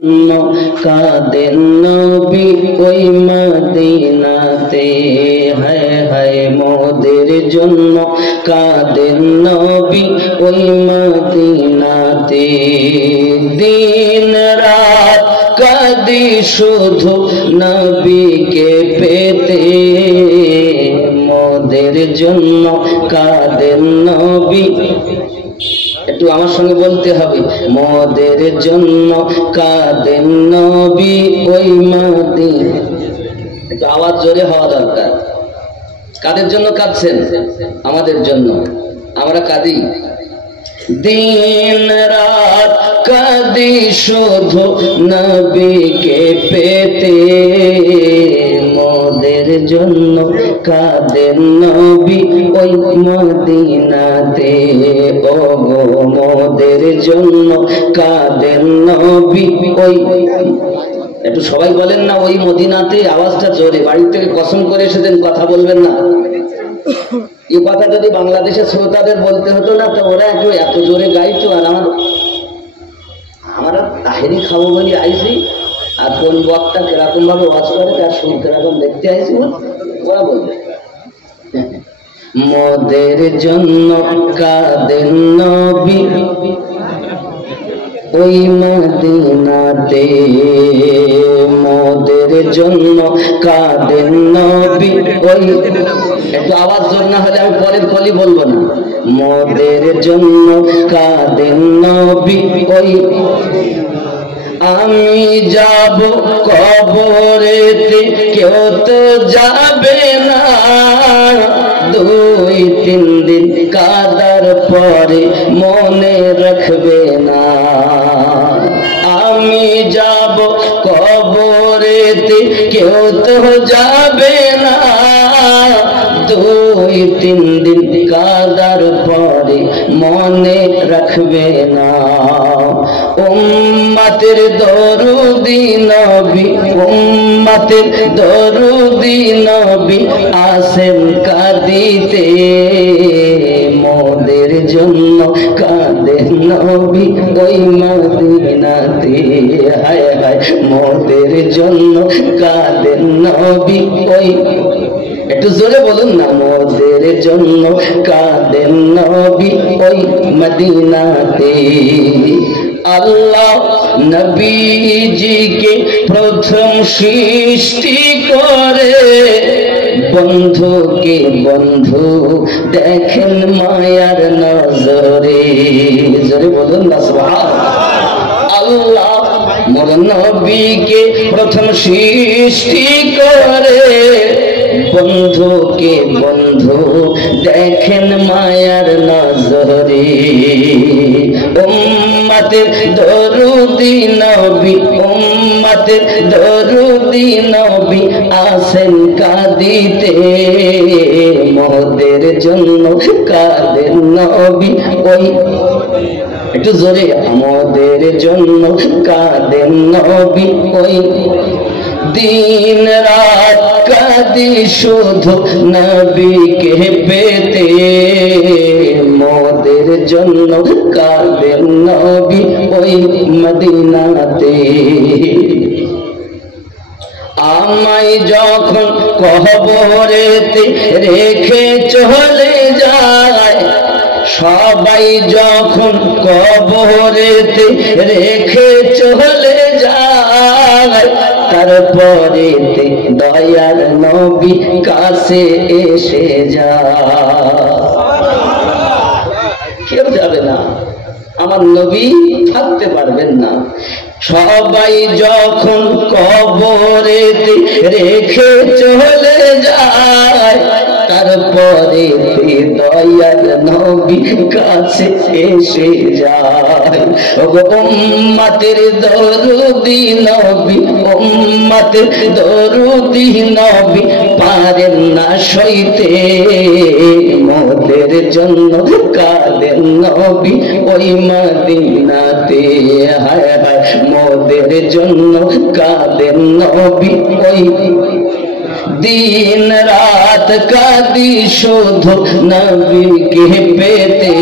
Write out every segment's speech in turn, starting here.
কাদের নবী ওই মদিনাতে, হায় হায় মোদের জন্য কাদের নবী ওই মদিনাতে। দিন রাত কাঁদি শুধু নবীকে পেতে, মোদের জন্য কাদের নবী। একটু আমার সঙ্গে বলতে হবে, মোদের জন্য কাঁদেন নবী ওই মদিনা। একটু আওয়াজ জোরে হওয়া দরকার। কাদের জন্য কাঁদছেন? আমাদের জন্য। আমরা কাঁদি দিন রাত, কাঁদি শুধু নবীকে পেতে, মোদের জন্য কাঁদেন নবী ওই মদিনাতে। ও গো মোদের জন্য কাঁদেন নবী ওই। একটু সবাই বলেন না ওই মদিনাতে, আওয়াজটা জোরে। বাড়ির থেকে কসম করে এসেছেন, কথা বলবেন না। এই কথা যদি বাংলাদেশের শ্রোতাদের বলতে হতো না, তো ওরা একটু এত জোরে গাইতো। আর আমরা তাহেরি খাবো বলে আইসি, আর কোন বক্তা কিরকম ভাবে ওয়াজ করে তার সুর কিরকম দেখতে আইসি, ওরা বলবে। মোদের জন্য কাঁদেন নবী ওই মদিনাতে, মোদের জন্য কাঁদেন নবী ওই। একটু আওয়াজ জোর না হলে আমি পরের কলি বলবো না। মোদের জন্য কাঁদেন নবী ওই। আমি যাব কবরেতে, কেউ তো যাবে না, 2-3 দিন কাদার পরে মনে রাখবে না। আমি যাব কবরেতে, কেউ তো যাবে না, 2-3 দিন কাদার পরে মনে রাখবে না। উম্মতের দরুদি নবী, উম্মতের দরুদি নবী আসেন কাঁদিতে, মোদের জন্য কাঁদেন নবী ওই মদিনাতে। হায় হায় মোদের জন্য কাঁদেন নবী ওই। একটু জোরে বলুন না, মোদের জন্য কাঁদেন নবী ওই মদিনাতে। আল্লাহ নবীজিকে প্রথম সৃষ্টি করে, বন্ধুকে বন্ধু দেখেন মায়ার নজরে। জোরে বলুন না সুবহানাল্লাহ। আল্লাহ মোর নবীকে প্রথম সৃষ্টি করে, বন্ধুকে বন্ধু দেখেন মায়ার নজরে। উম্মতের দরুদি নবী, উম্মতের দরুদি নবী আসেন কাঁদিতে, মোদের জন্য কাঁদেন নবী ওই। একটু জোরে, আমাদের জন্য কাঁদেন নবী ওই। দিন রাত কাঁদি শুধু নবীকে পেতে, মোদের জন্য কাঁদেন নবী ওই মদিনাতে। আমায় যখন কবরেতে রেখে চলে যায়, সবাই যখন কবরেতে রেখে চলে যায়, তারপরে দয়ার নবী কাছে এসে যায়। কেউ যাবে না, আমার নবী থাকতে পারবেন না। সবাই যখন কবরেতে রেখে চলে যায়, তারপরে দয়ার নবী কাছে এসে যায়। উম্মতের দরুদি নবী, উম্মতের দরুদি নবী পারেন না সইতে, মোদের জন্য কাঁদেন নবী ওই মদিনাতে। হায় হায় মোদের জন্য কাঁদেন নবী ওই। দিন রাত কাঁদি শুধু নবীকে পেতে,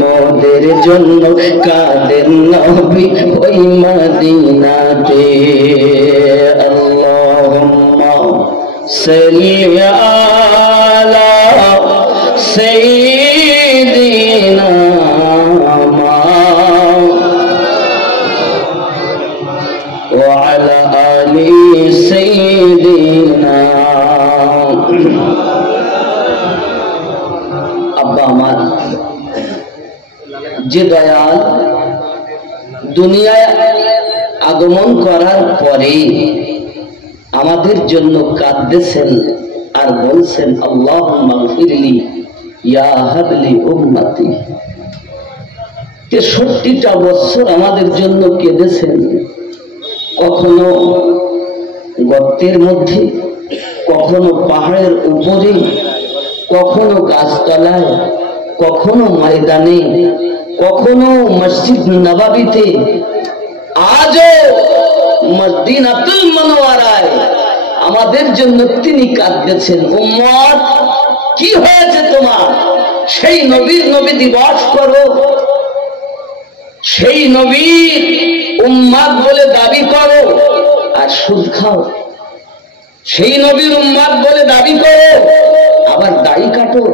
মোদের জন্য কাঁদেন নবী ওই মদিনাতে। আল্লাহুম্মা সাল্লি আলা সাইয়্যিদিনা ওয়া আলা আলি সাইয়্যিদিনা। আব্বা আমার যে দয়াল দুনিয়ায় আগমন করার পরে আমাদের জন্য কাঁদতেছেন আর বলছেন আল্লাহুম্মা গফিরলি ইয়া হাবলি উম্মতি। 63টা বছর আমাদের জন্য কেঁদেছেন, কখনো গর্তের মধ্যে, কখনো পাহাড়ের উপরে, কখনো গাছতলায়, কখনো ময়দানে, কখনো মসজিদ নববীতে, আজও মদিনাতুল মুনাওয়ারায় আমাদের জন্য তিনি কাঁদতেছেন। উম্মত কি হয়েছে তোমার? সেই নবীর নবী দিবস করো, সেই নবীর উম্মত বলে দাবি করো আর সুদ খাও, সেই নবীর উম্মত বলে দাবি করো আবার দাড়ি কাটো,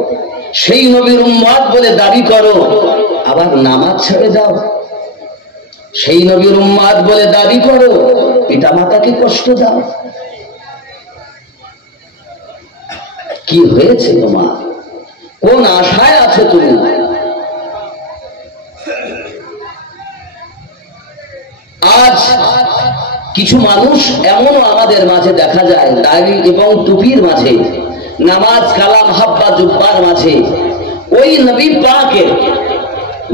সেই নবীর উম্মত বলে দাবি করো আবার নামাজ ছেড়ে দাও, সেই নবীর উম্মত বলে দাবি করো পিতা মাতাকে কষ্ট দাও। কি হয়েছে তোমার? কোন আশায় আছে তুমি? আজ কিছু মানুষ এমনও আমাদের মাঝে দেখা যায়, দাড়ি এবং টুপির মাঝে, নামাজ কালাম হাব্বা জুব্বার মাঝে ওই নবী পাকের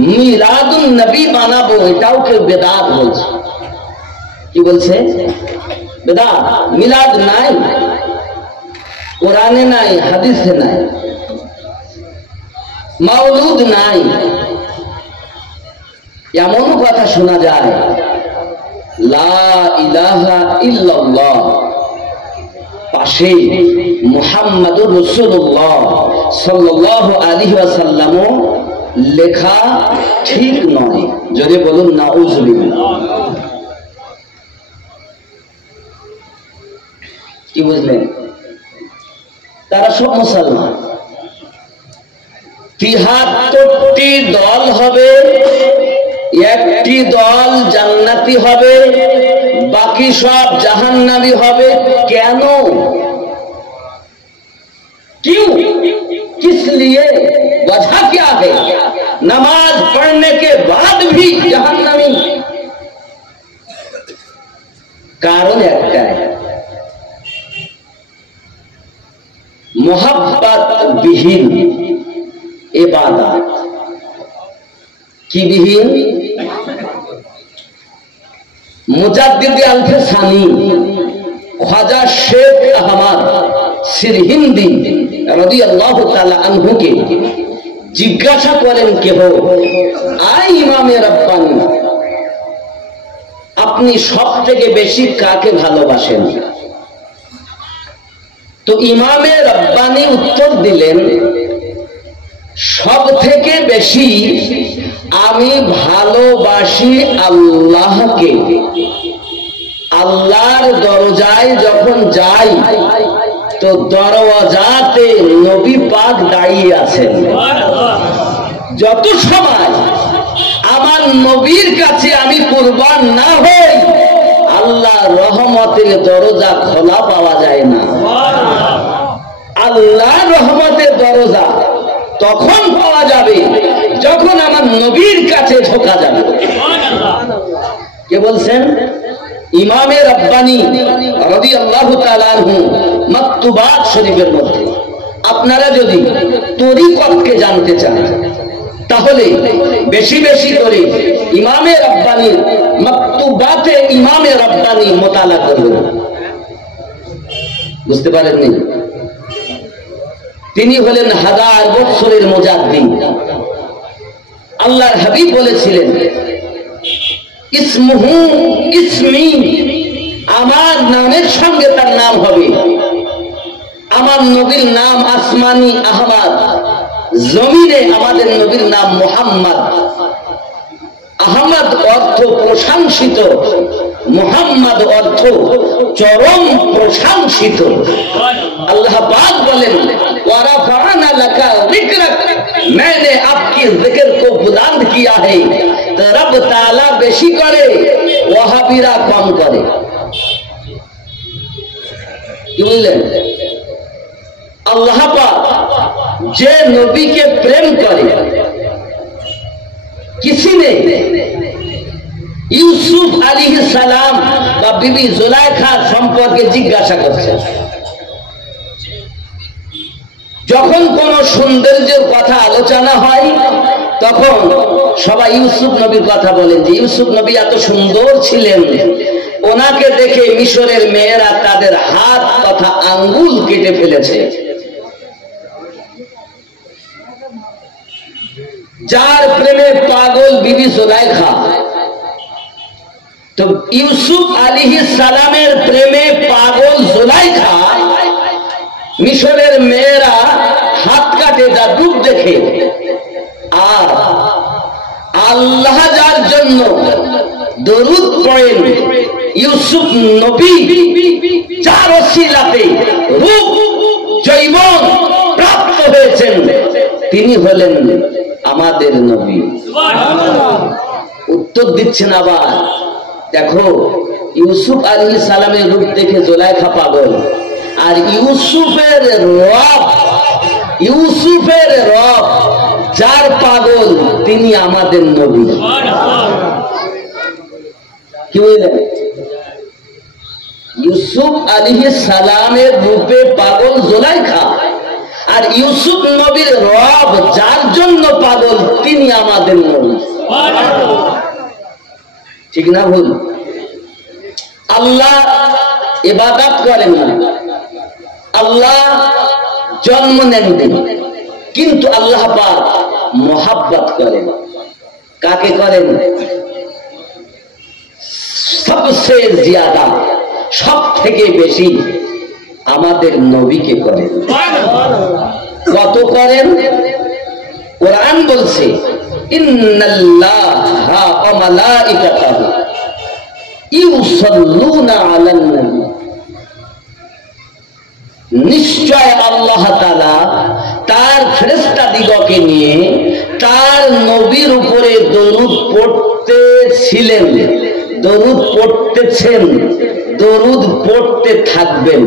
মিলাদুন নবী বানাবো, এটাও কেউ বেদাত বলছে। কি বলছে? বেদাত। মিলাদ নাই, কোরআনে নাই, হাদিসে নাই, মাওলুদ নাই, এমন কথা শোনা যায়। লা ইলাহা ইল্লাল্লাহ পাশে মুহাম্মাদুর রাসূলুল্লাহ সাল্লাল্লাহু আলাইহি ওয়াসাল্লাম লেখা ঠিক নয়। জোরে বলুন নাউযুবিল্লাহ। কি বুঝলেন? তারা সব মুসলমান। ৭৩টি দল হবে, একটি দল জান্নাতি হবে, বাকি সব জাহান্নামী হবে। কেন? क्यों? किस लिए? वजह क्या है? नमाज पढ़ने के बाद भी जहन्नमी। कारण एकटाई, मोहब्बत विहीन इबादत। की विहीन? मुजाद्दिद अल्फसानी ख्वाजा शेख अहमद सिरहिंदी রাদিয়াল্লাহু তাআলা আনহুকে জিজ্ঞাসা করেন কেহ, আই ইমামে রব্বানী, আপনি সবথেকে বেশি কাকে ভালোবাসেন? তো ইমামে রব্বানী উত্তর দিলেন, সব থেকে বেশি আমি ভালোবাসি আল্লাহকে। আল্লাহর দরজায় যখন যাই তো দরওয়াজাতে নবী পাক দাঁড়িয়ে আছেন। যত সময় আমার নবীর কাছে আমি কুরবান না হই, আল্লাহ রহমতের দরজা খোলা পাওয়া যায় না। আল্লাহ রহমতের দরজা তখন পাওয়া যাবে যখন আমার নবীর কাছে ঢোকা যাবে। কে বলছেন? ইমামে রব্বানী রাদিয়াল্লাহু তাআলা আনহু মাকতুবাত শরীফের মধ্যে। আপনারা যদি তরিকতকে জানতে চান তাহলে বেশি বেশি করে ইমামে রব্বানীর মাকতুবাতে ইমামে রব্বানী মুতালা করবেন। বুঝতে পারেননি? তিনি হলেন 1000 বছরের মুজাদ্দিদ। আল্লাহর হাবিব বলেছিলেন, ইসমুহু ইসমি, আমার নামের সঙ্গে তার নাম হবে। আমার নবীর নাম আসমানি আহমদ, জমিনে আমাদের নবীর নাম মুহাম্মদ। আহমদ অর্থ প্রশংসিত, মুহাম্মদ অর্থ চরম প্রশংসিত। আল্লাহ পাক বলেন ওয়ারাফানা লাকা যিকরাক, मैंने आपकी जिक्र को बुलंद किया है। तो रब ताला বেশি করে, ওয়াহাবিরা কম করে। কি বললেন? আল্লাহ পাক যে নবীকে প্রেম করে, किसी ने ইউসুফ আলাইহিস সালাম বা বিবি জুলাইখা সম্পর্কে জিজ্ঞাসা করছে। যখন কোন সৌন্দর্যের কথা আলোচনা হয় তখন সবাই ইউসুফ নবীর কথা বলেন যে ইউসুফ নবী এত সুন্দর ছিলেন, ওনাকে দেখে মিশরের মেয়েরা তাদের হাত তথা আঙ্গুল কেটে ফেলেছে। যার প্রেমে পাগল বিবি জুলাইখা, তো ইউসুফ আলাইহিস সালামের প্রেমে পাগল জুলাইখা, মিশরের মেয়েরা হাত কাটে যা রূপ দেখে। আর আল্লাহ যার জন্য দরুদ পড়েন ইউসুফ নবী, যার ওসিলাতে রূপ যৌবন প্রাপ্ত হয়েছেন, তিনি হলেন আমাদের নবী। উত্তর দিচ্ছেন আবার, দেখো ইউসুফ আলাইহিস সালামের রূপ দেখে জুলাইখা পাগল, আর ইউসুফের রব যার পাগল তিনি আমাদের নবী। কি বললেন? ইউসুফ আলাইহিস সালামের রূপে পাগল জুলাইখা, আর ইউসুফ নবীর রব যার জন্য পাগল তিনি আমাদের নবী। ঠিক না ভুল? আল্লাহ ইবাদত করেন না, আল্লাহ জন্ম নেন, কিন্তু আল্লাহ পাক মোহাব্বত করেন। কাকে করেন? সবচেয়ে জিয়াদা, সব থেকে বেশি আমাদের নবীকে করেন। কত করেন? কোরআন বলছে ইন্নাল্লাহা ওয়া মালাইকাতাহু ইউসাল্লুনা আলান নবী, নিশ্চয় আল্লাহ তাআলা তার ফেরেশতা দিগকে নিয়ে তার নবীর উপরে দরুদ পড়তেছিলেন, দরুদ পড়তেছেন, দরুদ পড়তে থাকবেন।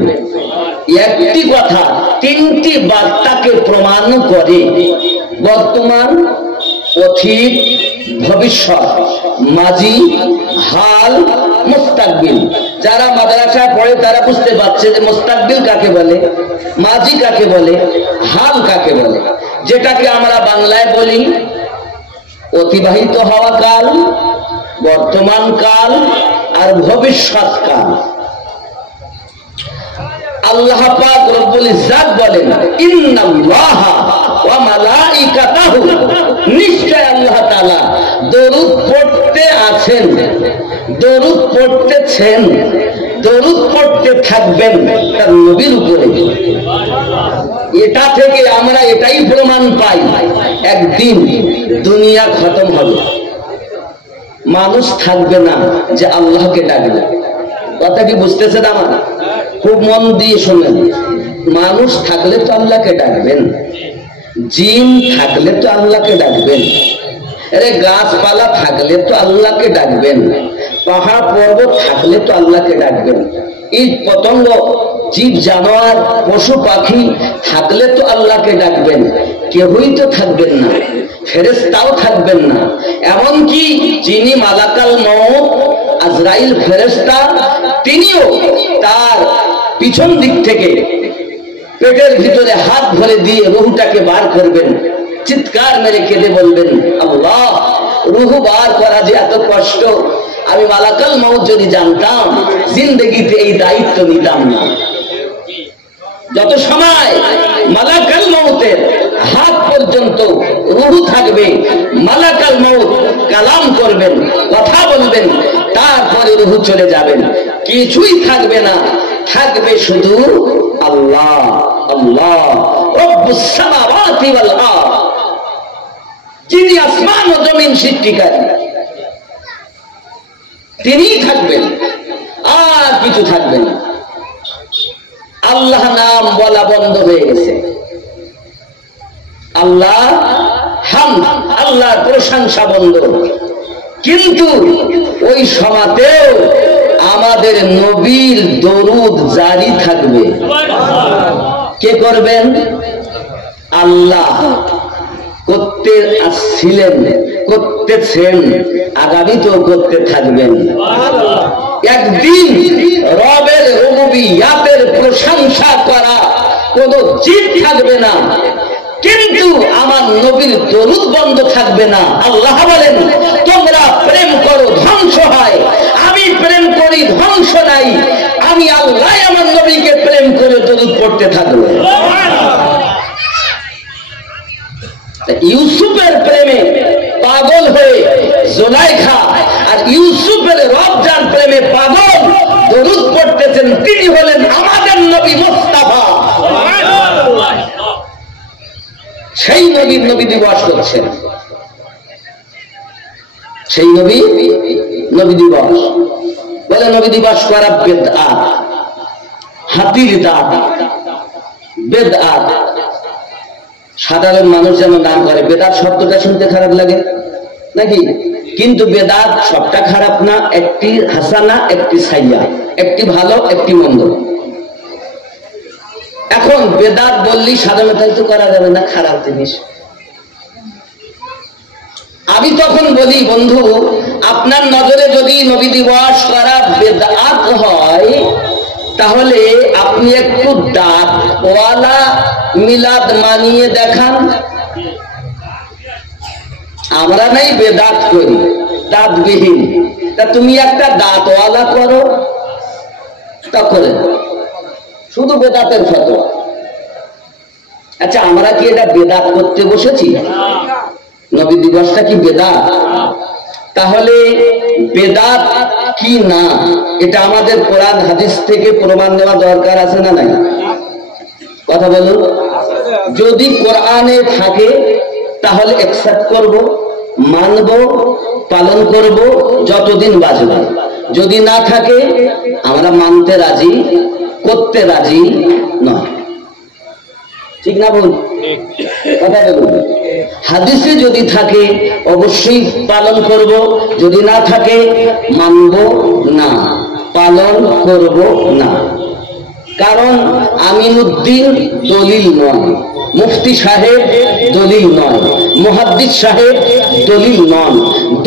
একটি কথা তিনটি বার্তাকে প্রমাণ করে, বর্তমান, অতীত, ভবিষ্যৎ, মাজি, হাল, মুস্তাকবিল। যারা মাদ্রাসায় পড়ে তারা বুঝতে পারছে যে মুস্তাকবিল কাকে বলে, মাজি কাকে বলে, হাল কাকে বলে। যেটাকে আমরা বাংলায় বলি অতিবাহিত হওয়া কাল, বর্তমান কাল আর ভবিষ্যৎ কাল। আল্লাহ পাক রব্বুল ইজ্জত বলেন ইন্নাল্লাহা ওয়া মালাইকাতাহু, নিশ্চয় আল্লাহ তাআলা দরুদ পড়তে আছেন, দরুদ পড়তেছেন, দরুদ পড়তে থাকবেন তার নবীর উপরে। এটা থেকে আমরা এটাই প্রমাণ পাই একদিন দুনিয়া খতম হবে, মানুষ থাকবে না যে আল্লাহকে ডাকবে। কথা কি বুঝতেছেন আমার? খুব মন দিয়ে শোনেন। মানুষ থাকলে তো আল্লাহকে ডাকবেন, জিন থাকলে তো আল্লাহকে ডাকবেন, আরে গাছপালা থাকলে তো আল্লাহকে ডাকবেন, পাহাড় পর্বত থাকলে তো আল্লাহকে ডাকবেন, এই পতঙ্গ, জীব জানোয়ার, পশু পাখি থাকলে তো আল্লাহকে ডাকবেন। কেউই তো থাকবেন না, ফেরেশতাও থাকবেন না। এমনকি যিনি মালাকাল মউত আজরাইল ফেরেশতা, তিনিও তার পিছন দিক থেকে পেটের ভিতরে হাত ভরে দিয়ে রূহটাকে বার করবেন, চিৎকার মেরে কেঁদে বলবেন আল্লাহ, রূহ বার করা যে এত কষ্ট, আমি মালাকাল মউত যদি জানতাম জিন্দেগিতে এই দায়িত্ব নিতাম না। যত সময় মালাকাল মউতের হাত পর্যন্ত রূহ থাকবে, মালাকাল মউত কালাম করবেন, কথা বলবেন, তারপরে রূহ চলে যাবেন, কিছুই থাকবে না, থাকবে শুধু আল্লাহ আল্লাহ রব্বুস সামাওয়াতি ওয়াল আরদ, যিনি আসমান ও জমিন সৃষ্টিকারী, তিনিই থাকবেন, আর কিছু থাকবে না। আল্লাহ নাম বলা বন্ধ হয়ে গেছে। আল্লাহ হামদ, আল্লাহর প্রশংসা বন্ধ। কিন্তু ওই সময়তেও আমাদের নবীর দরুদ জারি থাকবে। কে করবেন? আল্লাহ করতে আসছিলেন, করতেছেন, আগামীতেও করতে থাকবেন। একদিন রবের রুবুবিয়াতের প্রশংসা করা কোনো জিদ থাকবে না, কিন্তু আমার নবীর দরুদ বন্ধ থাকবে না। আল্লাহ বলেন, তোমরা প্রেম করো ধ্বংস হয়, আমি প্রেম করি ধ্বংস নাই। আমি আল্লাহ আমার নবীকে প্রেম করে দরুদ পড়তে থাকবো। ইউসুফের প্রেমে পাগল হয়ে জুলাইখা, আর ইউসুফের রবজান প্রেমে পাগল দরুদ পড়তেছেন, তিনি হলেন আমাদের নবী মুস্তাফা। সেই নবীর নবী দিবস করছেন, সেই নবী দিবস বলে নবী দিবস করা বেদআত, হাতির দাঁত বেদআত। সাধারণ মানুষ যেন না করে। বেদাত শব্দটা শুনতে খারাপ লাগে নাকি? কিন্তু বেদাত সবটা খারাপ না, একটি হাসানা একটি সাইয়া, একটি ভালো একটি মন্দ। এখন বেদাত বললেই সাধারণতাই তো করা যাবে না, খারাপ জিনিস। আমি তখন বলি, বন্ধু আপনার নজরে যদি নবী দিবস করা বেদাত হয়, তাহলে আপনি একটু দাঁতওয়ালা মিলাদ মানিয়ে দেখান। আমরা নাই বেদাত করি, দাঁতবিহীন, তা তুমি একটা দাঁতওয়ালা করো, তা করে শুধু বেদাতের ফতোয়া। আচ্ছা, আমরা কি এটা বেদাত করতে বসেছি? নবী দিবসটা কি বেদাত? তাহলে বেদাত কি না, এটা আমাদের কোরআন হাদিস থেকে প্রমাণ দেওয়া দরকার আছে না নাই? কথা বলুন। যদি কোরআনে থাকে তাহলে অ্যাকসেপ্ট করব, মানব, পালন করব যতদিন বাঁচব। যদি না থাকে আমরা মানতে রাজি, করতে রাজি নয়। ঠিক না বলুন? কথা বলুন। হাদিসে যদি থাকে অবশ্যই পালন করব, যদি না থাকে মানব না, পালন করব না। কারণ আমিনুদ্দিন দলিল নয়, মুফতি সাহেব দলিল নয়, মুহাদ্দিস সাহেব দলিল নন।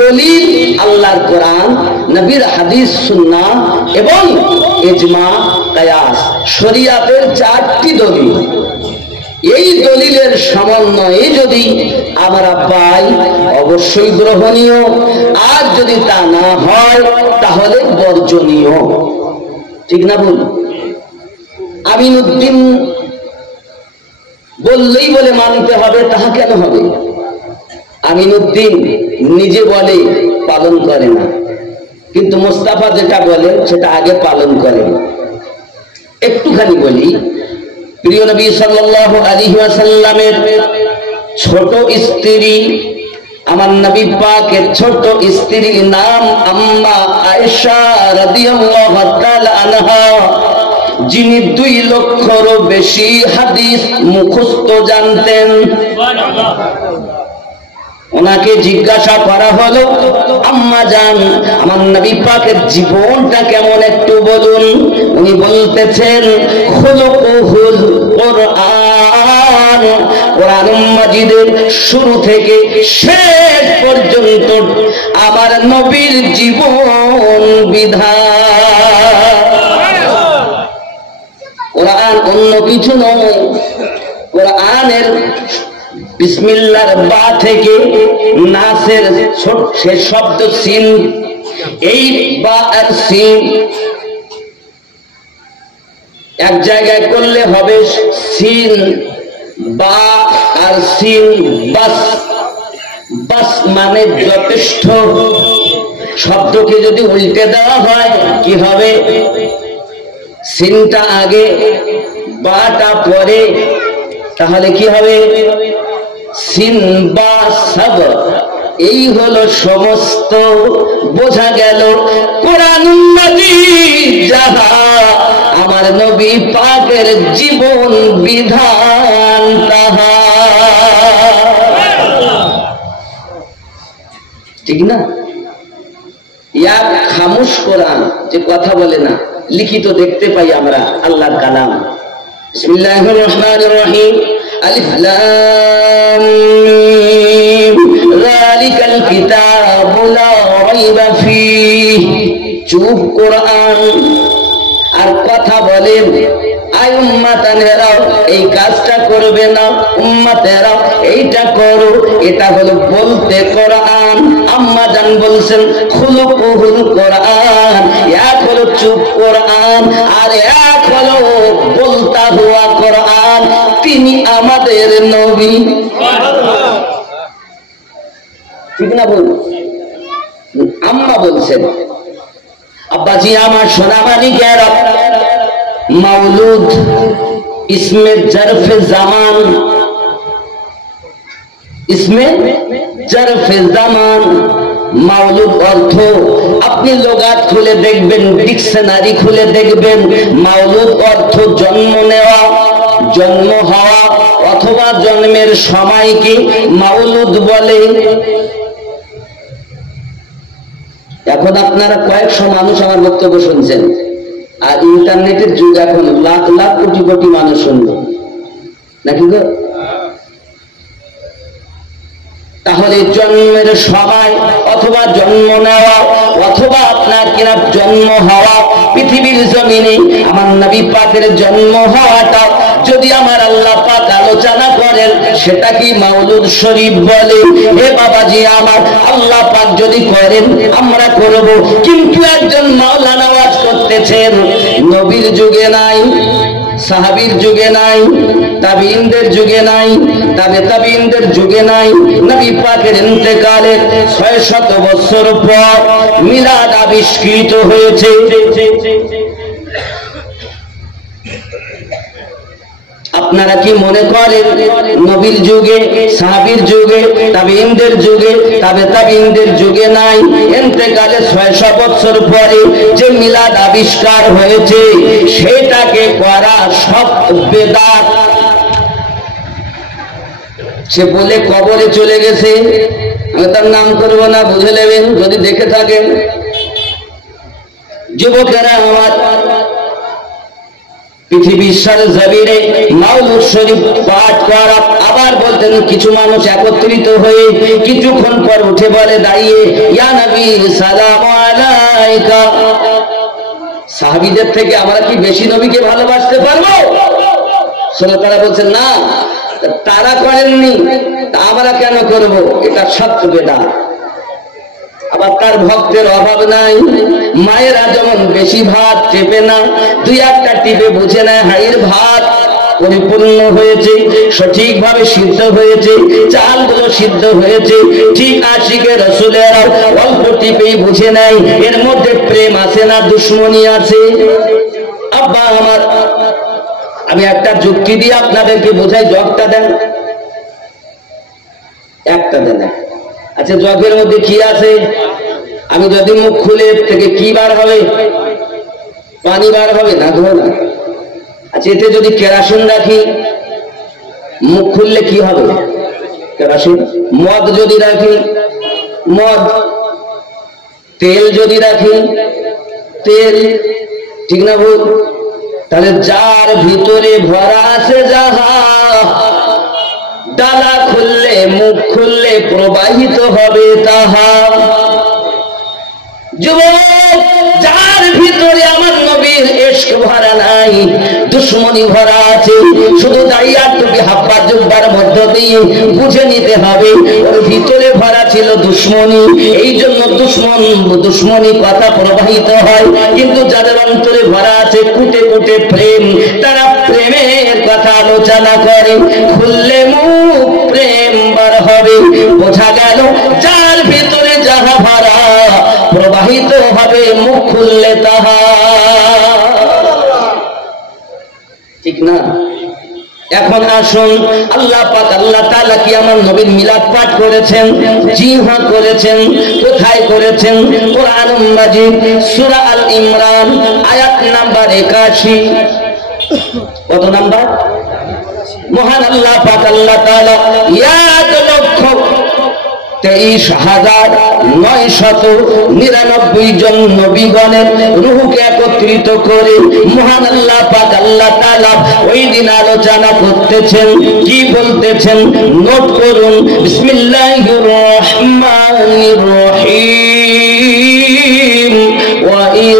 দলিল আল্লাহর কোরআন, নবীর হাদিস, সুন্নাহ এবং ইজমা, কিয়াস, শরীয়তের 4টি দলিল। এই দলিলের সমন্বয়ে যদি আমরা পাই অবশ্যই গ্রহণীয়, আর যদি তা না হয় তাহলে বর্জনীয়। ঠিক না বল? আমিনুদ্দিন বললেই বলে মানতে হবে, তাহা কেন হবে? আমিনুদ্দিন নিজে বলে পালন করে না, কিন্তু মোস্তাফা যেটা বলে সেটা আগে পালন করে। একটুখানি বলি, প্রিয় নবী সাল্লাল্লাহু আলাইহি ওয়াসাল্লামের ছোট স্ত্রী, আমার নবী পাকের ছোট স্ত্রীর নাম আম্মা আয়েশা রাদিয়াল্লাহু তাআলা আনহা, যিনি 2 লক্ষেরও বেশি হাদিস মুখস্থ জানতেন। ওনাকে জিজ্ঞাসা করা হলো, আম্মা জান আমার নবী পাকের জীবনটা কেমন একটু বলুন। উনি বলতেছেন, খুলুকুহুল কুরআন, কোরআন মাজিদের শুরু থেকে শেষ পর্যন্ত আমার নবীর জীবন বিধান। কোরআন অন্য কিছু নয়। কোরআনের বিসমিল্লাহর বা থেকে নাসের শেষ শব্দ সিন, এই বা আর সিন এক জায়গায় করলে হবে সিন বা আর সিন বাস। বাস মানে যথেষ্ট। শব্দকে যদি উল্টে দেওয়া হয় কি হবে? সিনটা আগে বাটা পরে, তাহলে কি হবে? সিন বা সাব। এই হলো সমস্ত। বোঝা গেল কোরআন মাজিদ যাহা, আমার নবী পাকের জীবন বিধান তাহা। ঠিক না? ইয়া খামোশ কোরআন, যে কথা বলে না, লিখিত দেখতে পাই আমরা আল্লাহর কালাম। বিসমিল্লাহির রহমানির রহিম। আলিফ লাম মিম যালিকাল কিতাবু লা রাইবা ফীহি। চুপ কোরআন। আর কথা বলেন, আই উম্মাতানেরাও এই কাজটা করবে না, উম্মাতেরাও এইটা করো। এটা হলো বলতে কোরআন। আম্মা জান বলছেন খুলুকুহুল কোরআন। এক হলো চুপ কোরআন, আর এক হলো বলতা হুয়া কোরআন। তিনি আমাদের নবী। ঠিক না বল? আম্মা বলছেন, আব্বাজি আমার সোনামানি গ্যারা, মাউলুদ ইসমে জরফে জামান, ইসমে জরফে জামান। মাউলুদ অর্থ আপনি লোগাত খুলে দেখবেন, ডিকশনারি খুলে দেখবেন, মাউলুদ অর্থ জন্ম নেওয়া, জন্ম হওয়া, অথবা জন্মের সময়কে মাউলুদ বলে। এখন আপনারা কয়েকশো মানুষ আমার বক্তব্য শুনছেন, আর ইন্টারনেটের যুগ, এখন লাখ লাখ কোটি কোটি মানুষ শুনবে নাকি গো? তাহলে জন্মের সময় অথবা জন্ম নেওয়া অথবা আপনার কিনা জন্ম হওয়া, পৃথিবীর জমিনে আমার নবী পাকের জন্ম হওয়াটা যদি আমার আল্লাহ পাক আলোচনা করেন, সেটা কি মাউলুদ শরীফ বলে? হে বাবাজি আমার, আল্লাহ পাক যদি করেন আমরা করব, কিন্তু একজন মাওলানা ওয়াজ করতেছেন, নবীর যুগে নাই, সাহাবীর যুগে নাই, তাবিঈনদের যুগে নাই, তাবিঈনদের যুগে নাই। নবী পাকের ইন্তেকালের 600 বছর পর মিলাদ আবিষ্কৃত হয়েছে। আপনারা কি মনে করেন নবীর যুগে, সাহাবীর যুগে, তাবিঈনদের যুগে, তাবিঈনদের যুগে নাই? ইন্তেকালের 600 বছর পরে যে মিলাদ আবিষ্কার হয়েছে, সেটাকে করা সব বেদাত। সে বলে কবরে চলে গেছে, আমি তার নাম করব না, বুঝে নেবেন যদি দেখে থাকেন। যুবকেরা আমার, পৃথিবীর জমিনে মাউলুদ শরীফ পাঠ করা, আবার বলতেন কিছু মানুষ একত্রিত হয়ে কিছুক্ষণ পর উঠে বলে দাঁড়িয়ে, ইয়া নবী সালামু আলাইকা। সাহাবীদের থেকে আমরা কি বেশি নবীকে ভালোবাসতে পারবো? শ্রোতারা বলছেন না, তারা করেননি, আমরা কেন করব? এটা সত্য বেদাত। আবার তার ভক্তের অভাব নাই। মায়েরা যেমন বেশি ভাত টেপে না, দুই একটা টিপে বুঝে নেয় হাড়ির ভাত পরিপূর্ণ হয়েছে, সঠিকভাবে সিদ্ধ হয়েছে, চালগুলো সিদ্ধ হয়েছে। ঠিক আশিকে রাসূলেরা অল্প টিপেই বুঝে নেয় এর মধ্যে প্রেম আছে না দুশ্মনী আছে। আব্বা আমার, আমি একটা যুক্তি দিয়ে আপনাদেরকে বোঝাই, জগটা দেন, একটা দেন। আচ্ছা, জগের মধ্যে কি আছে? আমি যদি মুখ খুলে থেকে কি বার হবে? পানি বার হবে না, ধরো না। আচ্ছা, এতে যদি কেরাসিন রাখি, মুখ খুললে কি হবে? কেরাসিন। মদ যদি রাখি, মদ। তেল যদি রাখি, তেল। ঠিক না ভুল? তাহলে যার ভিতরে ভরা আছে যাহা, ডালা খুললে, মুখ খুললে প্রবাহিত হবে তাহা। যুবক, যার ভিতরে আমার নবীর ইশক ভরা নাই, দুশ্মনী ভরা আছে, শুধু দাঁড়িয়ে টুপি হাব্বা জুব্বার মধ্য দিয়ে বুঝে নিতে হবে ওর ভিতরে ভরা ছিল দুশ্মনী। এই জন্য দুশ্মনী কথা প্রবাহিত হয়। কিন্তু যাদের অন্তরে ভরা আছে কুটে কুটে প্রেম, তারা প্রেমের কথা আলোচনা করে, খুললে মুখ প্রেম বার হবে। বোঝা গেল যার ভিতরে যাহা ভরা প্রবাহিত হবে, মুখ খুললে তাহা। ঠিক না? এখন আসুন, আল্লাহ পাক আল্লাহ তাআলা কি আমার নবীর মিলাদ পাঠ করেছেন? জি হ্যাঁ করেছেন। কোথায় করেছেন? কোরআন মাজিদ সূরা আল ইমরান আয়াত নাম্বার 81। কত নাম্বার? মহান আল্লাহ পাক আল্লাহ তাআলা 1,23,999 জন নবীগণের রূহকে একত্রিত করে মহান আল্লাহ পাক আল্লাহ তাআলা ওই দিন আলোচনা করতেছেন। কি বলতেছেন নোট করুন। বিসমিল্লাহির রহমানির রহিম। ওয়া ইয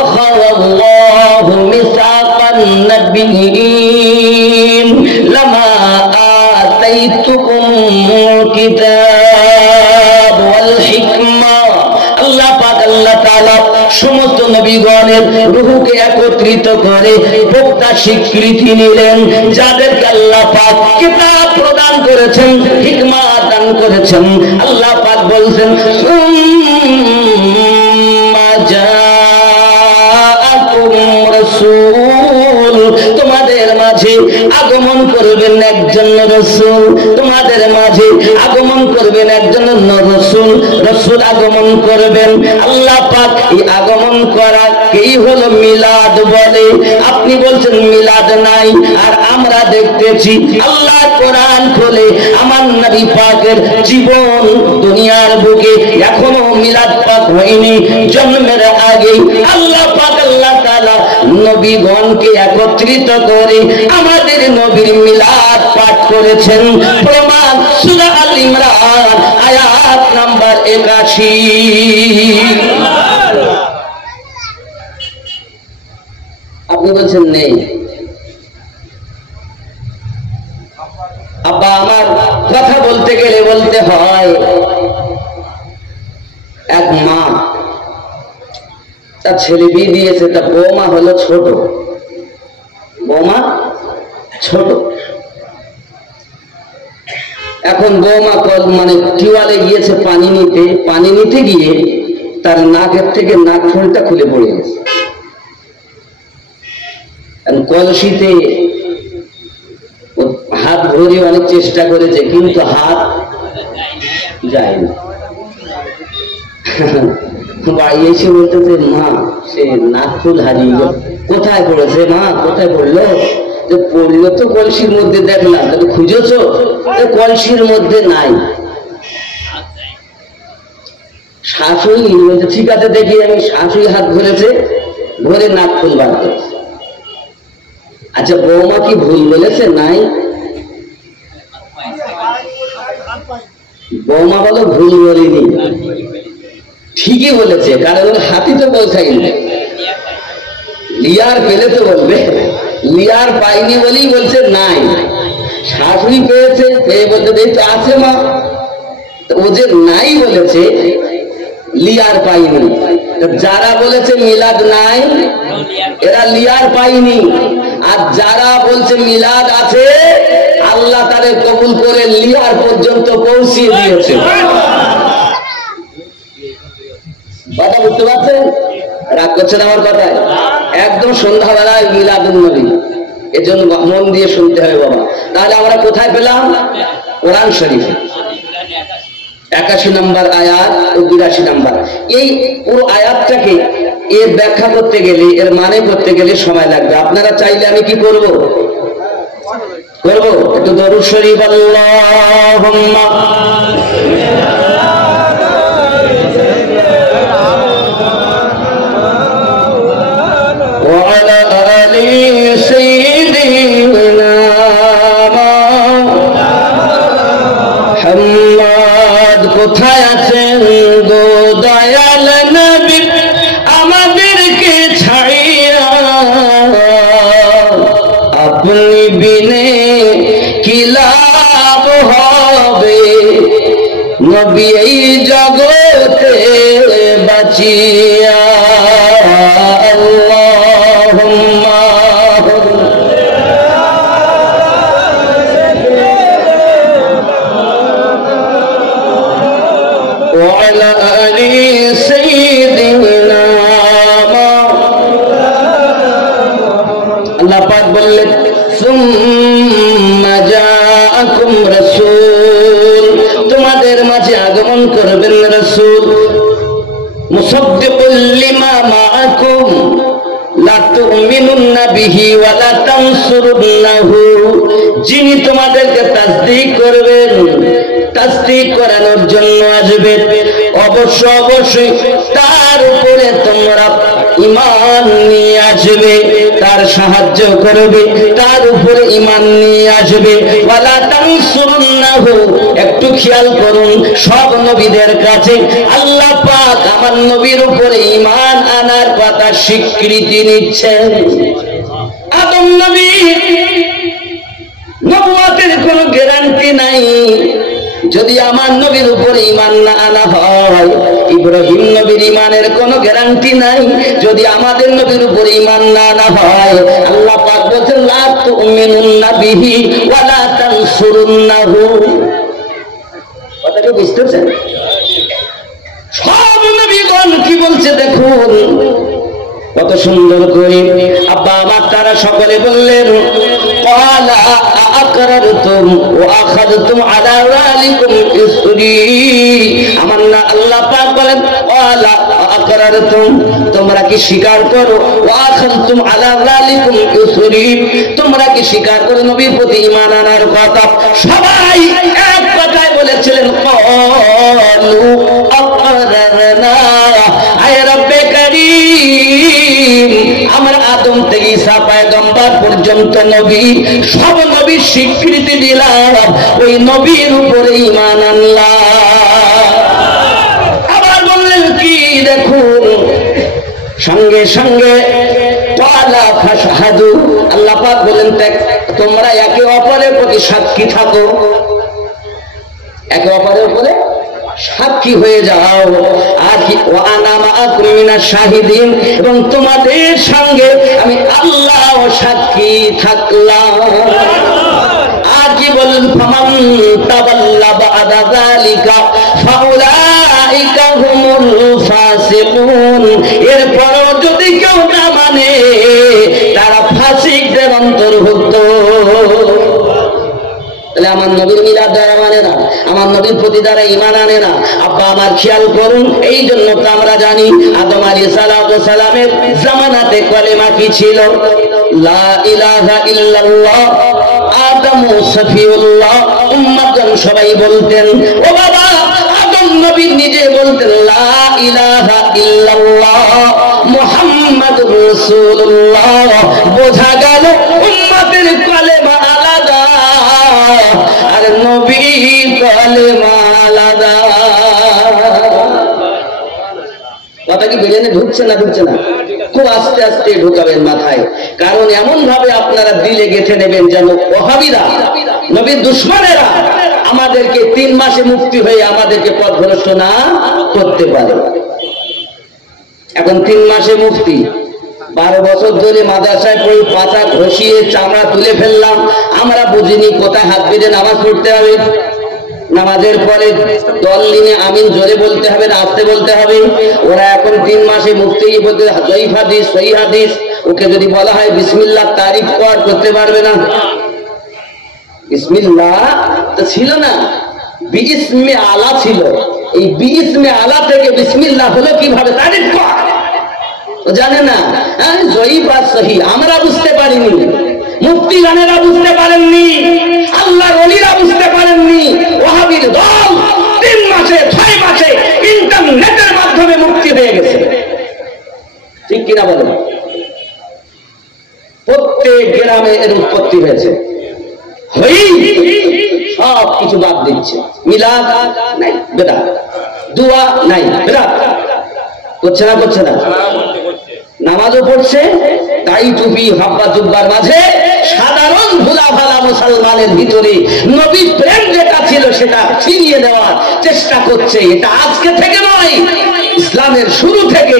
আখাযাল্লাহু মিসাকান নাবিয়্যিন লামা আতাইতুকুম কিতাব ওয়াল হিকমা। আল্লাহ পাক আল্লাহ তাআলা সমস্ত নবীগণের রূহকে একত্রিত করে বক্তা স্বীকৃতি নিলেন, যাদেরকে আল্লাহ পাক কিতাব প্রদান করেছেন, হিকমত দান করেছেন। আল্লাহ পাক বলছেন সুম্মা জাআকুম রাসূল, তোমাদের মাঝে আগমন করবেন একজন রাসূল, তোমাদের মাঝে আগমন করবেন একজন রাসূল, রাসূল আগমন করবেন। আল্লাহ পাক এই আগমন করাকেই হলো মিলাদ বলে। আপনি বলছেন মিলাদ নাই, আর আমরা দেখতেছি আল্লাহ কোরআন খুলে আমার নবী পাকের জীবন দুনিয়ার বুকে এখনো মিলাদ পাক হয়নি। জন্মের আগে আল্লাহ পাক আল্লাহ তাআলা নবীগণকে একত্রিত করে আমাদের নবীর মিলাদ পাঠ করেছেন। প্রমাণ সূরা আল ইমরান আয়াত নাম্বার 81। আপনি বলছেন নেই। আব্বা আমার কথা বলতে গেলে বলতে হয়, এক মা তার ছেলে বিয়ে দিয়েছে, তার বৌমা হলো ছোট, বৌমা ছোট। এখন বৌমা মানে টিউবওয়েলে গিয়েছে পানি নিতে, পানি নিতে গিয়ে তার নাকের থেকে নাক ফুলটা খুলে পড়ে গেছে। কলসিতে হাত ভরে অনেক চেষ্টা করেছে, কিন্তু হাত যায়নি। বাড়ি এসে বলতেছে মা সে নাক ফুল হারিয়ে গেল। কোথায় পড়েছে মা? কোথায় পড়লো? যে পড়লো তো কলসির মধ্যে, দেখলাম। তাহলে খুঁজেছো? কলসির মধ্যে নাই। শাশুড়ি বলছে ঠিক আছে দেখি আমি। শাশুড়ি হাত ধরেছে, ধরে নাক ফুল বার করেছে। আচ্ছা বৌমা কি ভুল বলেছে? নাই। বৌমা বলো ভুল বলিনি, ঠিকই বলেছে, কারণ হাতি তো পৌঁছায়নি। লিয়ার পেলে তো বলবে, লিয়ার পাইনি বলেই বলছে নাই। শাশুড়ি পেয়েছে, পেয়ে বলতে দেখতে আছে মা। ও যে নাই বলেছে, লিয়ার পাইনি। যারা বলেছে মিলাদ নাই, এরা লিয়ার পাইনি। আর যারা বলছে মিলাদ আছে, আল্লাহ তাদের কবুল করে লিয়ার পর্যন্ত পৌঁছিয়ে দিয়েছে। কথা বুঝতে পারছেন? রাগ করছেন আমার কথায়? একদম সন্ধ্যাবেলায় মিলাদুন নবী, এজন্য মন দিয়ে শুনতে হবে বাবা। তাহলে আমরা কোথায় পেলাম? কোরআন শরীফে 81 নম্বর আয়াত ও 82 নম্বর। এই পুরো আয়াতটাকে এর ব্যাখ্যা করতে গেলে, এর মানে করতে গেলে সময় লাগবে। আপনারা চাইলে আমি কি করব? একটু দরুদ শরীফ আল্লাহুম্মা وعلى آل سيدنا محمد। কোথায় আছেন গো দয়াল নবী আমাদেরকে ছাড়িয়া? আপনি বিনে কি লাভ হবে নবী এই জগতে বাঁচিয়া? আল্লাহুম্মা وعلى آل سيدنا আল্লাহ পাক বললেন সুম্মা জাআকুম রাসূল, তোমাদের মাঝে আগমন করবেন রাসূল মুসাদ্দিকুল লিমা মাআকুম লা তুমিনুন্না বিহি ওয়া লা তানসুরুন্নাহু, যিনি তোমাদেরকে তাসদীক করবেন, তাসদীক করানোর জন্য আসবে, অবশ্যই তার উপরে তোমরা ঈমান নিয়ে আসবে, তার সাহায্য করবে, তার উপরে ঈমান নিয়ে আসবে। ওয়া লা তানসুরুন্নাহু, একটু খেয়াল করুন, সব নবীদের কাছে আল্লাহ পাক আমার নবীর উপরে ঈমান আনার কথা স্বীকৃতি নিচ্ছেন। আদম নবী নবুয়তের কোনো গ্যারান্টি নাই, যদি আমার নবীর উপরে ঈমান না আনা হয়। ইব্রাহিম নবীর ঈমানের কোনো গ্যারান্টি নাই, যদি আমাদের নবীর উপরে ঈমান না আনা হয়। আল্লাহ পাক বলেন লা তুমিনুন্না বিহি ওয়া লা তানসুরুন্নাহু। কথাটা বুঝতেছেন? সব নবীগণ কি বলছে দেখুন কত সুন্দর করে। আব্বা আমার তারা সকলে বললেন ক্বালা আকরারতুম ওয়া আখাযতুম আলা যালিকুম ইসরি। আমার না আল্লাহ পাক বলেন ক্বালা আকরারতুম, তোমরা কি স্বীকার করো, ওয়া আখাযতুম আলা যালিকুম ইসরি, তোমরা কি স্বীকার করো নবীর প্রতি ঈমান আনার কথা। সবাই এক কথায় বলেছিলেন ক্বালু আকরারনা। আয় রব্বে কারীম, আমরা আদম থেকে ঈসা পয়গম্বর পর্যন্ত নবী, সব নবীর স্বীকৃতি দিলাম, ওই নবীর উপরে ঈমান আনলাম। আবার বললেন কি দেখুন, সঙ্গে সঙ্গে ক্বালা ফাশহাদু, আল্লাহ পাক বলেন তোমরা একে অপরের প্রতি সাক্ষী থাকো, একে অপরের উপরে সাক্ষী হয়ে যাও। আর কি ওয়ানা মাআকুম মিনাশ শাহিদিন, এবং তোমাদের সঙ্গে আমি আল্লাহ সাক্ষী থাকলাম। আর কি বলেন ফামান তাওয়াল্লা বাদা যালিকা ফাউলাইকা হুমুল ফাসিকুন, এরপরও যদি কেউ না মানে তারা ফাসিকদের অন্তর্ভুক্ত। তাহলে আমার নবীর মিলাদ দ্বারা মানে না, আমার নবীর প্রতি দ্বারা ঈমান আনে না। আব্বা আমার খেয়াল করুন, এই জন্য তো আমরা জানি আদম আলাইহিস সালামের জামানাতে কলেমা কি ছিল? লা ইলাহা ইল্লাল্লাহ। আদম সফিউল্লাহ, উম্মতগণ সবাই বলতেন। ও বাবা, আদম নবী নিজে বলতেন লা ইলাহা ইল্লাল্লাহ মুহাম্মাদুর রাসূলুল্লাহ। বোঝা গেল উম্মতের কলেমা আলাদা আর নবীর কলেমা আলাদা। কথা কি বেরেনে ঢুকছে না? ঢুকছে না? খুব আস্তে আস্তে ঢুকাবেন মাথায়, কারণ এমন ভাবে আপনারা দিলে গেঁথে নেবেন যেন ওহাবীরা, নবীর দুশমনেরা আমাদেরকে 3 মাসে মুক্তি হয়ে আমাদেরকে পথভ্রষ্ট না করতে পারে। এখন 3 মাসে মুক্তি, 12 বছর ধরে মাদ্রাসায় পড়ে পাতা ঘষিয়ে চামড়া তুলে ফেললাম, আমরা বুঝিনি কোথায় হাত বেঁধে নামাজ পড়তে হবে, নামাজের পরে দল নিয়ে আমিন জোরে বলতে হবে না আস্তে বলতে হবে। ওরা এখন 3 মাসে মুক্তি বলতে জয়ীফ হাদিস সহিহ হাদিস, ওকে যদি বলা হয় বিসমিল্লাহ তারিফ করতে পারবে না। বিসমিল্লাহ তো ছিল না, বিইসমে আলা ছিল। এই বিইসমে আলা থেকে বিসমিল্লাহ হলো কিভাবে? তারিফ কর জানে না। জয়ীফ আর সহিহ আমরা বুঝতে পারিনি, মুফতি গানেরা বুঝতে পারেননি, আল্লাহর ওলিরা বুঝতে পারেননি। ওয়াহাবীর দল 3 মাসে 6 মাসে ইন্টারনেটের মাধ্যমে মুক্তি হয়ে গেছে, ঠিক কিনা বলেন? প্রত্যেক গ্রামে এর উৎপত্তি হয়েছে। সব কিছু বাদ দিচ্ছে, মিলাদ নাই, বেদাত, দুয়া নাই, বেদাত। করছে না? করছে না? নামাজও পড়ছে, তাই টুপি হাব্বা জুব্বার মাঝে সাধারণ ভোলা ভালা মুসলমানের ভিতরে নবী প্রেম যেটা ছিল সেটা ছিনিয়ে দেওয়ার চেষ্টা করছে। এটা আজকে থেকে নয়, ইসলামের শুরু থেকে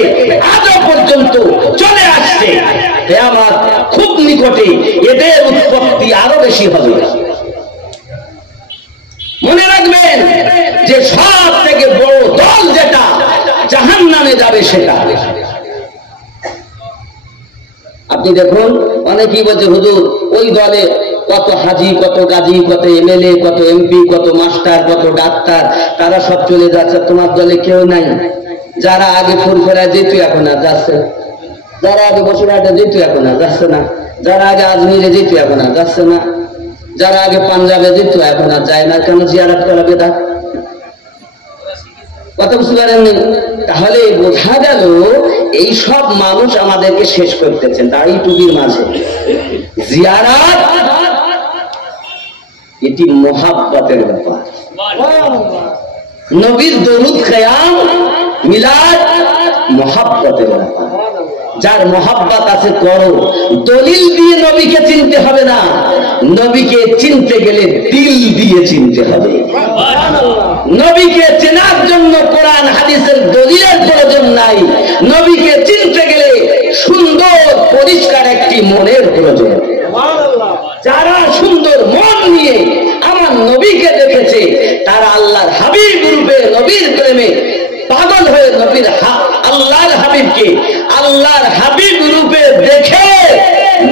আজও পর্যন্ত চলে আসছে। কিয়ামত খুব নিকটে, এদের উৎপত্তি আরো বেশি হবে। মনে রাখবেন যে সব থেকে বড় দল যেটা জাহান্নামে যাবে সেটা। আপনি দেখুন অনেকেই বলছে হুজুর ওই দলে কত হাজি, কত গাজী, কত এমএলএ, কত এমপি, কত মাস্টার, কত ডাক্তার, তারা সব চলে যাচ্ছে, তোমার দলে কেউ নাই। যারা আগে ফুরফুরা যেত এখন আর যাচ্ছে, যারা আগে বসিরহাটে যেত এখন আর যাচ্ছে না, যারা আগে আজমিরে যেত এখন আর যাচ্ছে না, যারা আগে পাঞ্জাবে যেত এখন আর যায় না। কেন? জিয়ারত করা বেদাত। কথা বুঝতে পারেননি? তাহলে বোঝা গেল এই সব মানুষ আমাদেরকে শেষ করতেছেন দাড়ি টুপির মাঝে। জিয়ারত এটি মুহাব্বতের ব্যাপার। নবীর দরুদ কিয়াম মিলাদ মুহাব্বতের ব্যাপার। যার মোহাব্বত আছে করো। দলিল দিয়ে নবীকে চিনতে হবে না, নবীকে চিনতে গেলে দিল দিয়ে চিনতে হবে। নবীকে চেনার জন্য কোরআন হাদিসের দলিলের প্রয়োজন নাই, নবীকে চিনতে গেলে সুন্দর পরিষ্কার একটি মনের প্রয়োজন। যারা সুন্দর মন নিয়ে আমার নবীকে দেখেছে তারা আল্লাহর হাবিব রূপে নবীর প্রেমে পাগল হয়ে নবীর আল্লাহর হাবিবকে আল্লাহর হাবিব রূপে দেখে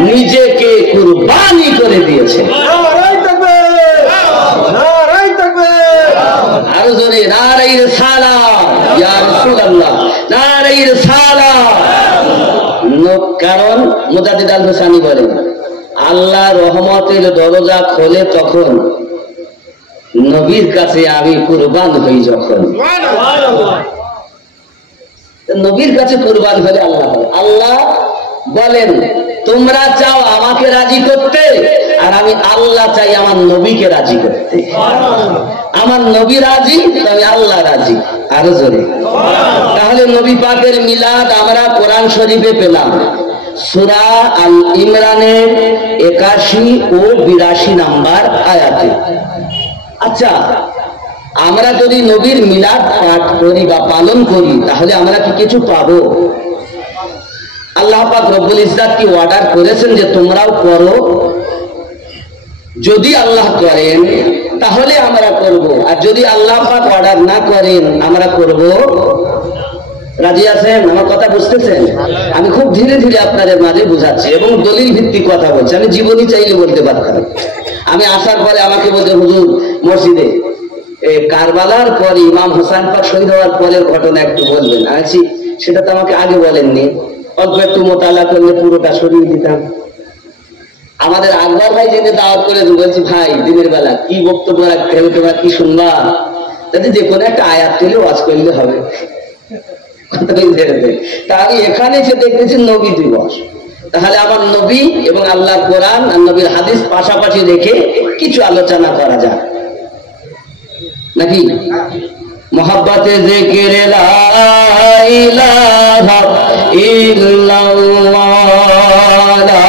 নিজেকে কুরবানি করে দিয়েছে। আরো জোরে নারায়ে রিসালাত, ইয়া রাসূলুল্লাহ, নারায়ে রিসালাত। কারণ মুজাদ্দিদ আল হুসাইনি বলেন আল্লাহ রহমতের দরজা খোলে তখন, নবীর কাছে আমি কুরবান হই যখন। নবীর কাছে কুরবান হলে আল্লাহ, আল্লাহ বলেন তোমরা চাও আমাকে রাজি করতে, আর আমি আল্লাহ চাই আমার নবীকে রাজি করতে। আমার নবী রাজি, আমি আল্লাহ রাজি। আরো জোরে। তাহলে নবী পাকের মিলাদ আমরা কোরআন শরীফে পেলাম সূরা আল ইমরানের 81 ও 82 নাম্বার আয়াতে। আচ্ছা, আমরা যদি নবীর মিলাদ পাঠ করি বা পালন করি তাহলে আমরা কি কিছু পাবো? আল্লাহ পাক রব্বুল ইজ্জত কি অর্ডার করেছেন যে তোমরাও করো? যদি আল্লাহ করেন তাহলে আমরা করব, আর যদি আল্লাহ পাক অর্ডার না করেন আমরা করব। রাজি আছেন? আমার কথা বুঝতেছেন? আমি খুব ধীরে ধীরে আপনাদের মাঝে বুঝাচ্ছি এবং দলিল ভিত্তিক কথা বলছি। আমি জীবনী চাইলে বলতে পারতাম। আমি আসার পরে আমাকে বলতে হুজুর মসজিদে কারবালার পরে ইমাম হোসেন পাক শহীদ হওয়ার পরের ঘটনা একটু বলবেন। আছি সেটা তো আমাকে আগে বলেননি, অল্প একটু মোতালা করলে পুরোটা সরিয়ে দিতাম। আমাদের আকবর ভাই যেতে দাওয়াত করে বলছি ভাই দিনের বেলা কি বক্তব্য রাখতে হবে, তোমরা কি শুনবা? যাতে যে কোনো একটা আয়াত তুলে ওয়াজ করলে হবে। তা আমি এখানে এসে দেখতেছি নবী দিবস, তাহলে আমার নবী এবং আল্লাহর কোরআন আর নবীর হাদিস পাশাপাশি রেখে কিছু আলোচনা করা যায় নাকি? মোহাব্বতে জিকির লা ইলাহা ইল্লাল্লাহ, লা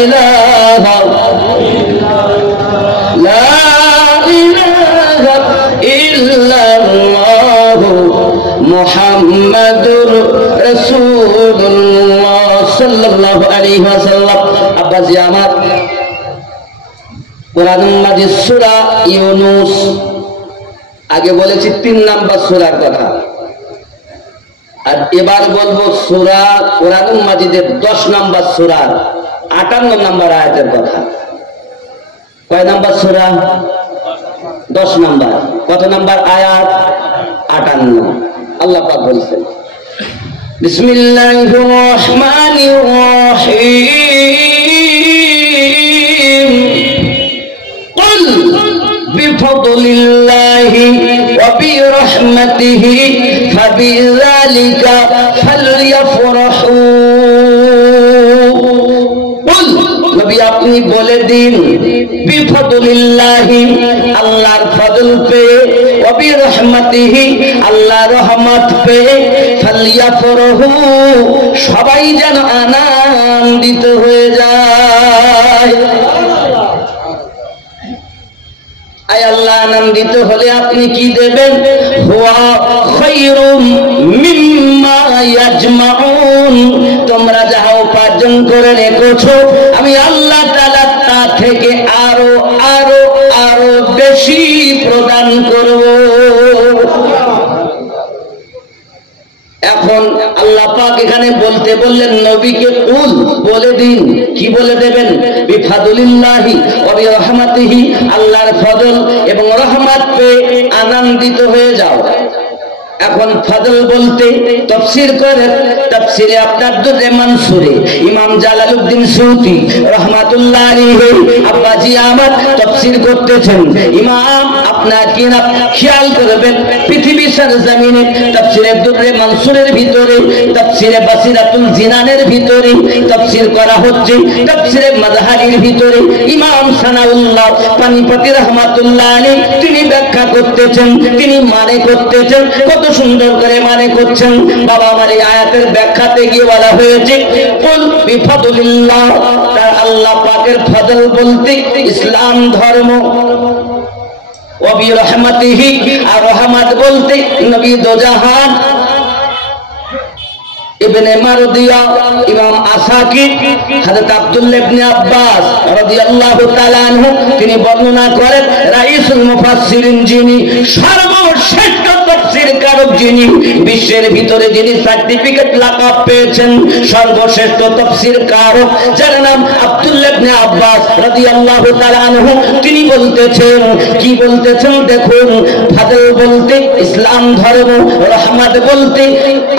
ইলাহা ইল্লাল্লাহ মুহাম্মাদুর রাসূলুল্লাহ সাল্লাল্লাহু আলাইহি ওয়াসাল্লাম। আব্বাজি আমার কোরআন মাজিদ সূরা ইউনূস, আগে বলেছি 3 নাম্বার সূরার কথা, আর এবার বলবো সূরা কোরআন মাজিদের 10 নাম্বার সূরার 58 নাম্বার আয়াতের কথা। কয় নাম্বার সূরা? 10 নাম্বার। কত নাম্বার আয়াত? 58। আল্লাহ পাক বলেছেন বিসমিল্লাহির রহমানির রহিম, কুল বিফদলিল্লাহি ওয়া বিরহমাতিহি ফাবিযালিকা ফালইফরাহু। কুল নবী আপনি বলে দিন বিফদলিল্লাহি আল্লাহর ফজল পেয়ে, ওয়া বিরহমাতিহি আল্লাহর রহমত পেয়ে, ফালইফরাহু সবাই যেন আনন্দিত হয়ে যায়। আয় আল্লাহ আনন্দিত হলে আপনি কি দেবেন? হুয়া খায়রুম মিম্মা ইয়াজমাউন, তোমরা যাহা উপার্জন করে রেখেছো আমি আল্লাহ তাআলা তা থেকে আরো আরো আরো বেশি প্রদান করব। এখন আল্লাহ পাক এখানে মানে বলতে বললেন নবীকে কুল বলে দিন। কি বলে দেবেন? বিফাদুলিল্লাহি ওয়া বিরহমাতিহি, আল্লাহর ফজল এবং রহমত পেয়ে আনন্দিত হয়ে যাও। এখন ফজল বলতে তাফসীর করেন, তাফসীরে আপনার দুরে মানসুরে ইমাম জালালউদ্দিন সুয়ুতী রাহমাতুল্লাহ আলাইহি আব্বাজি আমার তাফসীর করতেছেন। ইমাম আপনার কিনা খেয়াল করবেন, পৃথিবীর সরজমিনে তাফসীরে দুরে মানসুরের ভিতরে, তাফসীরে বাসিরাতুল জিনানের ভিতরে তাফসীর করা হচ্ছে, তাফসীরে মাযহারির ভিতরে ইমাম সানাউল্লাহ পানিপতি রাহমাতুল্লাহ আলাইহি তিনি ব্যাখ্যা করতেছেন, তিনি মানে করতেছেন, কত সুন্দর করে মানে করছেন। বাবা আমার এই আয়াতের ব্যাখ্যাতে গিয়ে বলা হয়েছে কুল বিফাদুলিল্লাহ, তার আল্লাহ পাকের ফজল বলতে ইসলাম ধর্ম, ওয়া বিরহমাতিহি আর রহমত বলতে নবী দো জাহান। ইবনে মারদিয়া ইমাম আসাকির হযরত আব্দুল্লাহ ইবনে আব্বাস রাদিয়াল্লাহু তাআলা আনহু তিনি বর্ণনা করেন রাইসুল মুফাসসিরিন, যিনি সর্বশ্রেষ্ঠ তাফসীর কারক, যিনি বিশ্বের ভিতরে যিনি সার্টিফিকেট লাকাব পেয়েছেন সর্বশ্রেষ্ঠ তাফসীর কারক, যার নাম আব্দুল্লাহ ইবনে আব্বাস রাদিয়াল্লাহু তাআলা আনহু, তিনি বলতেছেন, কি বলতেছেন দেখুন, ফাদল বলতে ইসলাম ধর্ম, রহমত বলতে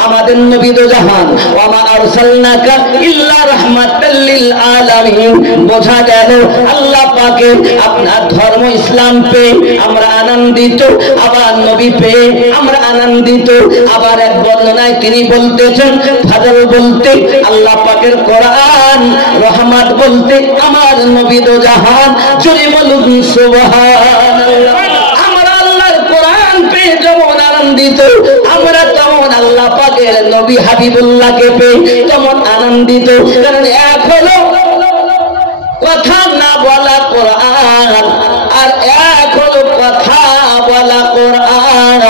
আমাদের নবী দো জাহান, ওয়া মা আরসালনাকা ইল্লা রাহমাতাল লিল আলামিন। বোঝা গেল আল্লাহ পাকের আপনার ধর্ম ইসলাম পেয়ে আমরা আনন্দিত, আবার নবী পেয়ে আমরা আনন্দিত। আবার এক বর্ণনায় তিনি বলতেছেন ফাজল বলতে আল্লাহ পাকের কোরআন, রহমত বলতে আমার নবী দো জাহান। জোরে বলুন সুবহানাল্লাহ। আমরা আল্লাহর কোরআন পেয়ে যেমন আনন্দিত, আমরা তেমন আল্লাহ পাকের নবী হাবিবুল্লাহকে পেয়ে তেমন আনন্দিত। কারণ এক হলো কথা না বলা কোরআন, আর এক হলো কথা বলা কোরআন।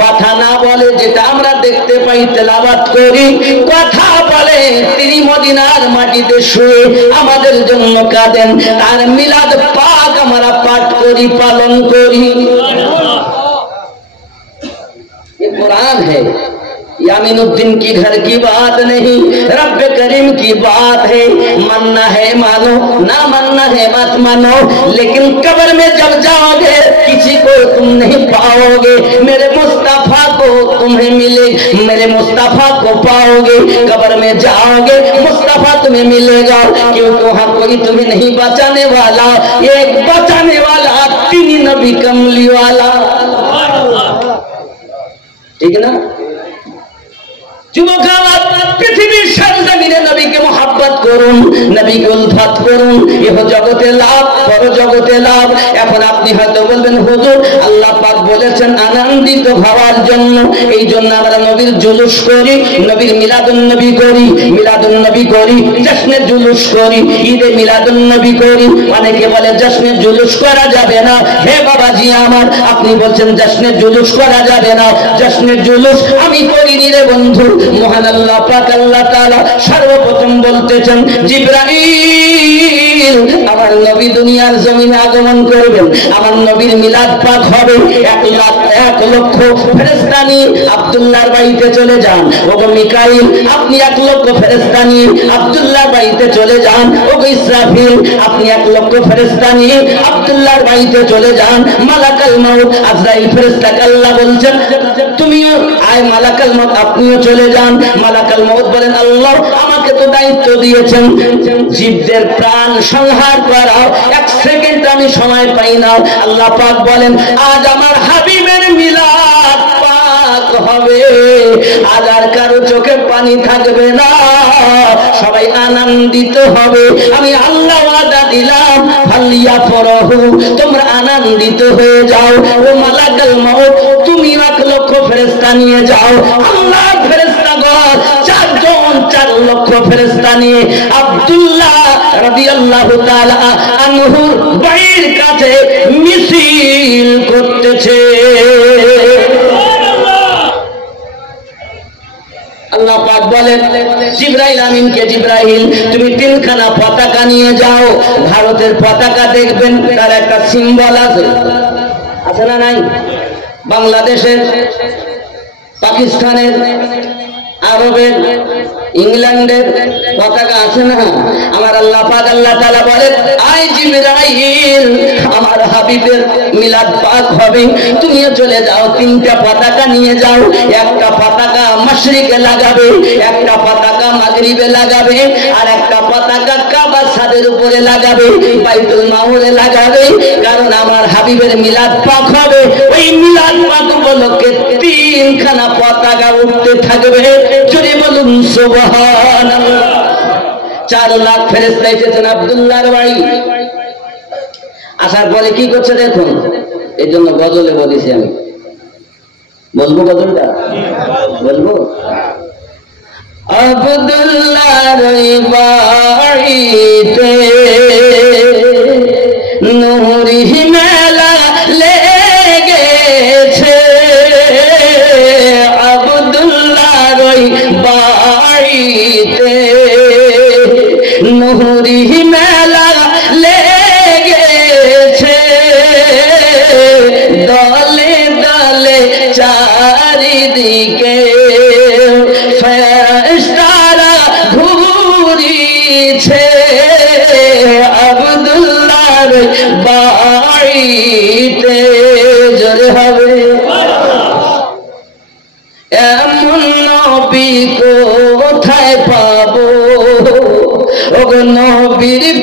কথা না বলে যেটা আমরা দেখতে পাই তেলাওয়াত করি, কথা বলে তিনি মদিনার মাটিতে শুয়ে আমাদের জন্য কাঁদেন, তার মিলাদ পাক আমরা পাঠ করি, পালন করি। ये कुरान है, यामीनुद्दीन की घर की बात नहीं, रब करीम की बात है। मानना है मानो, ना मानना है मत मानो, लेकिन कब्र में जब जाओगे किसी को तुम नहीं पाओगे। मेरे मुस्तफा को तुम्हें मिले, मेरे मुस्तफा को पाओगे। कब्र में जाओगे मुस्तफा तुम्हें मिलेगा, क्योंकि वहां कोई तुम्हें नहीं बचाने वाला, एक बचाने वाला तीन नबी कमली वाला। ठीक ना? যুবক আমার, পৃথিবীর সরজমিনে নবীকে মহব্বত করুন, নবীকে উলফত করুন, ইহ জগতে লাভ, পর জগতে লাভ। এখন আপনি হয়তো বলবেন হুজুর আল্লাহ পাক বলেছেন আনন্দিত হওয়ার জন্য, এই জন্য আমরা নবীর জুলুস করি, নবীর মিলাদুন নবী করি, মিলাদুন নবী করি, জশ্নে জুলুস করি, ঈদে মিলাদুন নবী করি। অনেকে বলে জশ্নে জুলুস করা যাবে না। হে বাবাজি আমার, আপনি বলছেন জশ্নে জুলুস করা যাবে না, জশ্নে জুলুস আমি করিনি রে বন্ধু। মহান আল্লাহ পাক আল্লাহ তাআলা সর্বপ্রথম বলতেছেন জিবরাইল আমার নবী দুনিয়ার জমিনে আগমন করবেন, আমার নবীর মিলাদ পাক হবে। 1,00,000 ফেরেশতা নিয়ে আব্দুল্লাহর বাড়িতে চলে যান। ওগো মিকাইল আপনি 1,00,000 ফেরেশতা নিয়ে আব্দুল্লাহর বাড়িতে চলে যান। ওগো ইসরাফিল আপনি 1,00,000 ফেরেশতা নিয়ে আব্দুল্লাহর বাড়িতে চলে যান। মালাকাল মউত আজরাইল ফেরেশতাকে আল্লাহ বলছেন তুমিও আয় মালাকাল মউত আপনিও চলে যান। মালাকাল মউত বলেন আল্লাহ আমাকে তো দায়িত্ব দিয়েছেন জীবদের প্রাণ সংহার করা, 1 সেকেন্ড আমি সময় পাই না। আল্লাহ পাক বলেন আজ আমার হাবিবের মিলাদ পাক হবে, আজ আর কারো চোখে পানি থাকবে না, সবাই আনন্দিত হবে। আমি আল্লাহ ওয়াদা দিলাম ফালিয়া ফরহু, তোমরা আনন্দিত হয়ে যাও। ও মালাকাল মউত তুমি 1,00,000 ফেরেশতা নিয়ে যাও। আল্লাহ ফেরেশতাগণ 4,00,000 ফেরেশতা নিয়ে আব্দুল্লাহ রাদিয়াল্লাহু তাআলা আনহুর বাড়ির কাছে মিছিল করতেছে। আল্লাহ পাক বলেন জিবরাইল আমিনকে, জিবরাইল তুমি 3খানা পতাকা নিয়ে যাও। ভারতের পতাকা দেখবেন তার একটা সিম্বল আছে, আছে না নাই? বাংলাদেশের, পাকিস্তানের, আরবের ইংল্যান্ডের পতাকা আছে না, আমার আল্লাহ পাক আল্লাহ তাআলা বলেন, আই জিবরাইল, আমার হাবিবের মিলাদ পাক হবে, তুমিও চলে যাও, তিনটা পতাকা নিয়ে যাও, একটা পতাকা মাশরিকে লাগাবে, একটা পতাকা মাগরিবে লাগাবে, আর একটা পতাকা কাবা ছাদের উপরে লাগাবে, বাইতুল মামুরে লাগাবে, কারণ আমার হাবিবের মিলাদ পাক হবে। ওই মিলাদ পাক উপলক্ষে তিনখানা পতাকা উঠতে থাকবে। যদি বলুন সুবহানাল্লাহ। 4 লাখ ফেরেশতা এসেছেন আব্দুল্লাহর বাড়ি। আসার পরে কি করছে দেখুন, এই জন্য গজলে বলেছি আমি, বলবো গজলটা, বলবো। আব্দুল্লাহর বাড়িতে নূরি মেলা লেগেছে, আব্দুল্লাহর বাড়িতে নূরি মেলা লেগেছে, দলে দলে চারিদিকে ফেরেশতারা ঘুরিছে, আব্দুল্লাহর বাড়িতে। জোরে হবে। এমন নবী কোথায় পাবো, ওগো নবীর